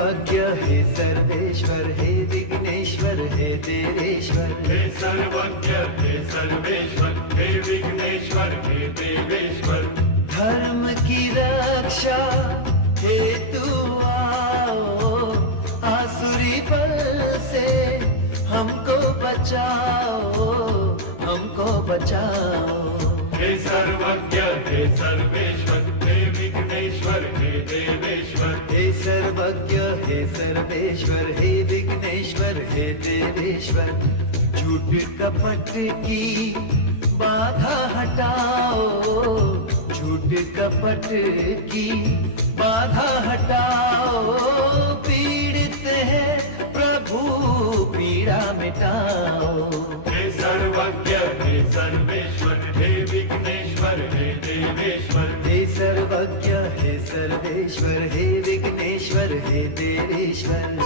सर्वज्ञ हे सर्वेश्वर हे विघ्नेश्वर हे देवेश्वर। हे सर्वज्ञ हे सर्वेश्वर हे विघ्नेश्वर हे देवेश्वर। धर्म की रक्षा हेतु आओ, आसुरी बल से हमको बचाओ, हमको बचाओ। हे सर्वज्ञ हे सर्वेश्वर हे विघ्नेश्वर हे देवेश्वर। हे सर्वज्ञ हे सर्वेश्वर हे विघ्नेश्वर हे देवेश्वर। झूठ कपट की बाधा हटाओ, झूठ कपट की बाधा हटाओ। पीड़ित है प्रभु पीड़ा मिटाओ। हे सर्वज्ञ हे सर्वेश्वर हे विघ्नेश्वर हे देवेश्वर। हे सर्वज्ञ हे सर्वेश्वर हे विघ्नेश्वर हे देवेश्वर।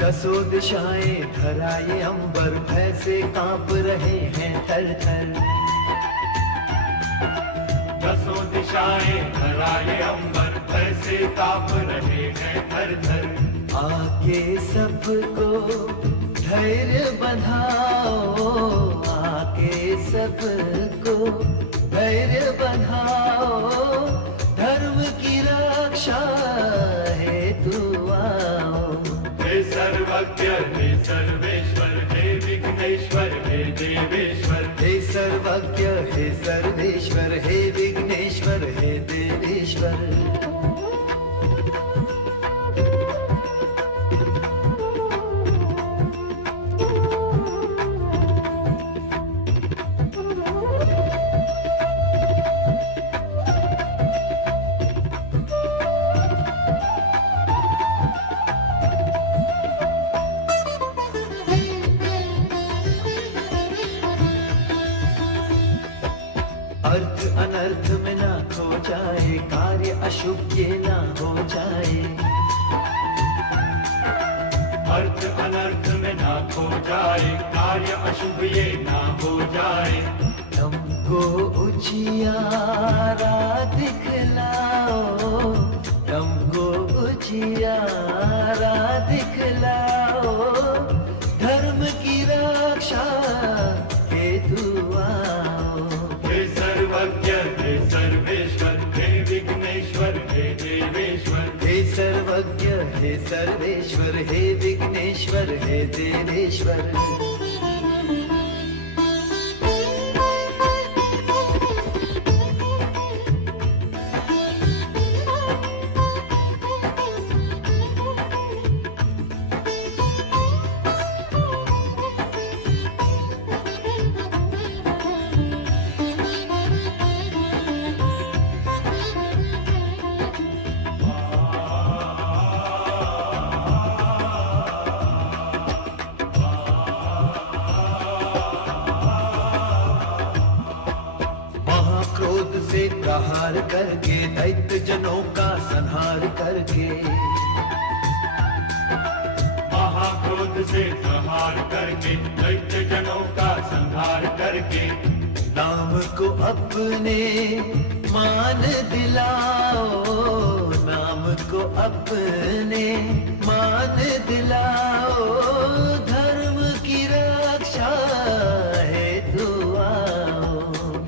दसों दिशाएं धराए अंबर, भय से कांप रहे हैं थर थर। दसों दिशाएं धराए अंबर, भय से कांप रहे हैं थर थर। आके सबको धैर्य बंधाओ, आके सबको धैर्य बंधाओ। धर्म की रक्षा हेतु आओ। हे सर्वज्ञ हे सर्वेश्वर हे विघ्नेश्वर हे देवेश्वर। हे सर्वज्ञ हे सर्वेश्वर हे विघ्नेश्वर हे देवेश्वर। अर्थ अनर्थ में ना खो जाए, कार्य अशुभ ये ना हो जाए। अर्थ अनर्थ में ना खो जाए, कार्य अशुभ ये ना हो जाए। तुमको उजियारा दिखलाओ, तुमको उजियारा दिखलाओ। धर्म की रक्षा हेतु आओ। हे सर्वज्ञ हे सर्वेश्वर हे विघ्नेश्वर हे देवेश्वर। हे सर्वज्ञ हे सर्वेश्वर हे विघ्नेश्वर हे देवेश्वर। क्रोध से प्रहार करके दैत्य जनों का संहार करके। महाक्रोध से प्रहार करके दैत्य जनों का संहार करके। नाम को अपने मान दिलाओ, नाम को अपने मान दिलाओ। धर्म की रक्षा हेतु आओ।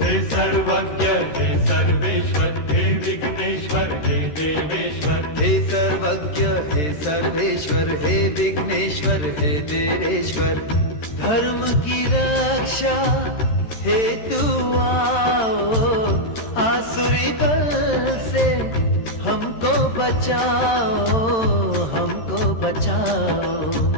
हे सर्वज्ञ हे सर्वेश्वर हे विघ्नेश्वर हे देवेश्वर। हे सर्वज्ञ हे सर्वेश्वर हे विघ्नेश्वर हे देवेश्वर। धर्म की रक्षा हेतु आओ, आसुरी बल से हमको बचाओ, हमको बचाओ।